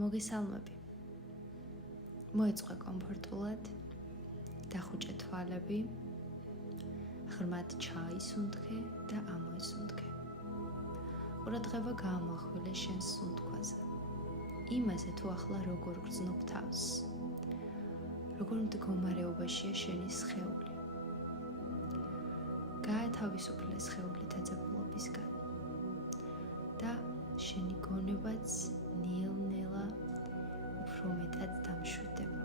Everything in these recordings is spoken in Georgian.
მოგესალმები. მოეწყო კომფორტულად, დახუჭე თვალები, ღრმად ჩაისუნთქე და ამოისუნთქე. ყურადღება გაამახვილე შენს სუნთქვაზე. იმაზე თუ ახლა როგორ გრძნობ თავს, როგორ მდგომარეობაშია შენი სხეული. გაათავისუფლე სხეული დაძაბულობისგან და შენი გონებაც ნელ-ნელა უფრო მეტად დამშვიდდება.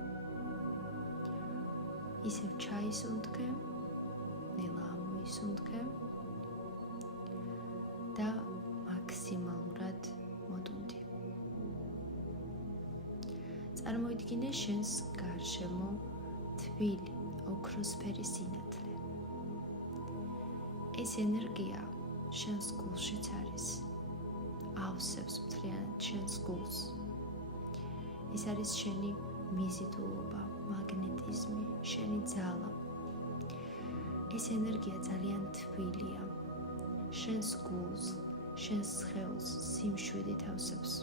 ისევ ჩაისუნთქე, ნელა ამოისუნთქე და მაქსიმალურად მოდუნდი. წარმოიდგინე შენს გარშემო თბილი, ოქროსფერი სინათლე. ეს ენერგია შენს გულშიც არის. ავსებს მთლიანად შენს გულს. ეს არის შენი მიზიდულობა, მაგნეტიზმი, შენი ძალა. ეს ენერგია ძალიან თბილია. შენს გულს, შენს სხეულს სიმშვიდით ავსებს.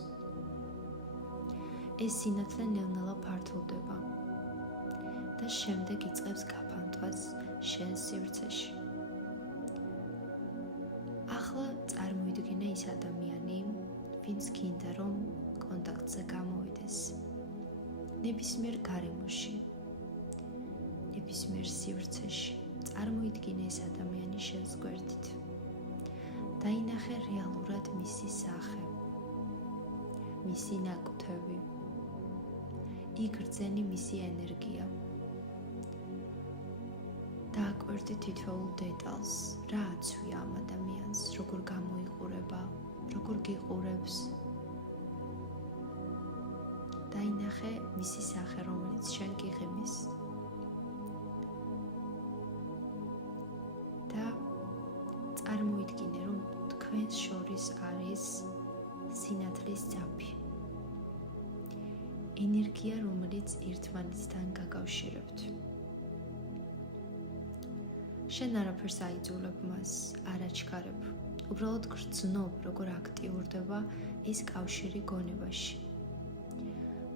ეს სინათლე ნელ-ნელა ფართოვდება და შემდეგ იწყებს გაფანტვას შენს სივრცეში. ახლა წარმოიდგინე ის ადამიანი, ვინც გინდა რომ კონტაქტზე გამოვიდეს. ნებისმიერ გარემოში, ნებისმიერ სივრცეში. წარმოიდგინე ეს ადამიანი შენს გვერდით. დაინახე რეალურად მისი სახე, მისი ნაკვთები, იგრძენი მისი ენერგია. დააკვირდი თითოეულ დეტალს, რა აცვია ამ ადამიანს, როგორ გამოიყურება, როგორ გიყურებს. დაინახე მისი სახე, რომელიც შენ გიღიმის. და წარმოიდგინე, რომ თქვენს შორის არის სინათლის ძაფი. ენერგია, რომელიც ერთმანეთთან გაკავშირებთ. შენ არაფერს აიძულებ მას, არ აჩქარებ. უბრალოდ გრძნობ, როგორ აქტიურდება ეს კავშირი გონებაში.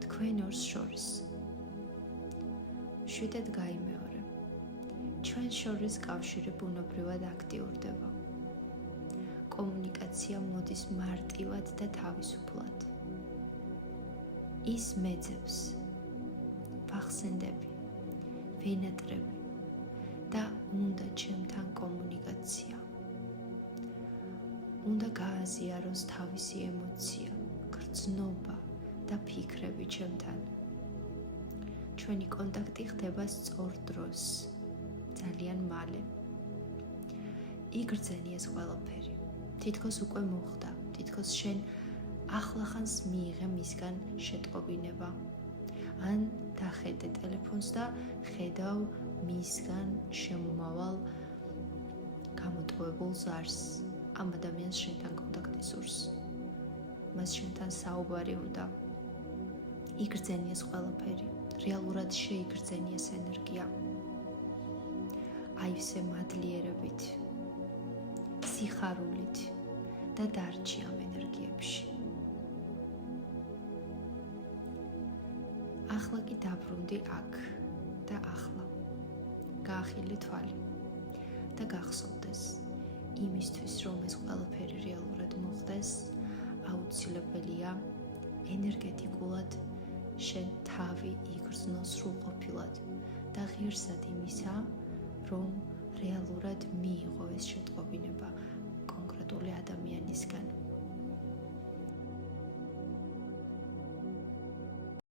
თქვენ ორს შორის. შვიდად გაიმეორე. ჩვენ შორის კავშირი ბუნებრივად აქტიურდება. კომუნიკაცია მოდის მარტივად და თავისუფლად. ის მეძებს, ვახსენდები, ვენატრები და უნდა ჩემთან კომუნიკაცია. უნდა გააზიაროს თავისი ემოცია, გრძნობა და ფიქრები ჩემთან. ჩვენი კონტაქტი ხდება სწორ დროს, ძალიან მალე. იგრძენი ეს ყველაფერი. თითქოს უკვე მოხდა, თითქოს შენ ახლახანს მიიღე მისგან შეტყობინება. ან დახედე ტელეფონს და ხედავ მისგან შემომავალ გამოტოვებულ ზარს. ამ ადამიანს შენთან კონტაქტი სურს. მას შენთან საუბარი უნდა. იგრძენი ეს ყველაფერი. რეალურად შეიგრძენი ეს ენერგია. აივსე მადლიერებით, სიხარულით და დარჩი ამ ენერგიებში. ახლა კი დაბრუნდი აქ და ახლა. გაახილე თვალი და გახსოვდეს, იმისთვის რომ ეს ყველაფერი რეალურად მოხდეს, აუცილებელია ენერგეტიკულად შენ თავი იგრძნო სრულყოფილად და ღირსად იმისა, რომ რეალურად მიიღო ეს შეტყობინება კონკრეტული ადამიანისგან.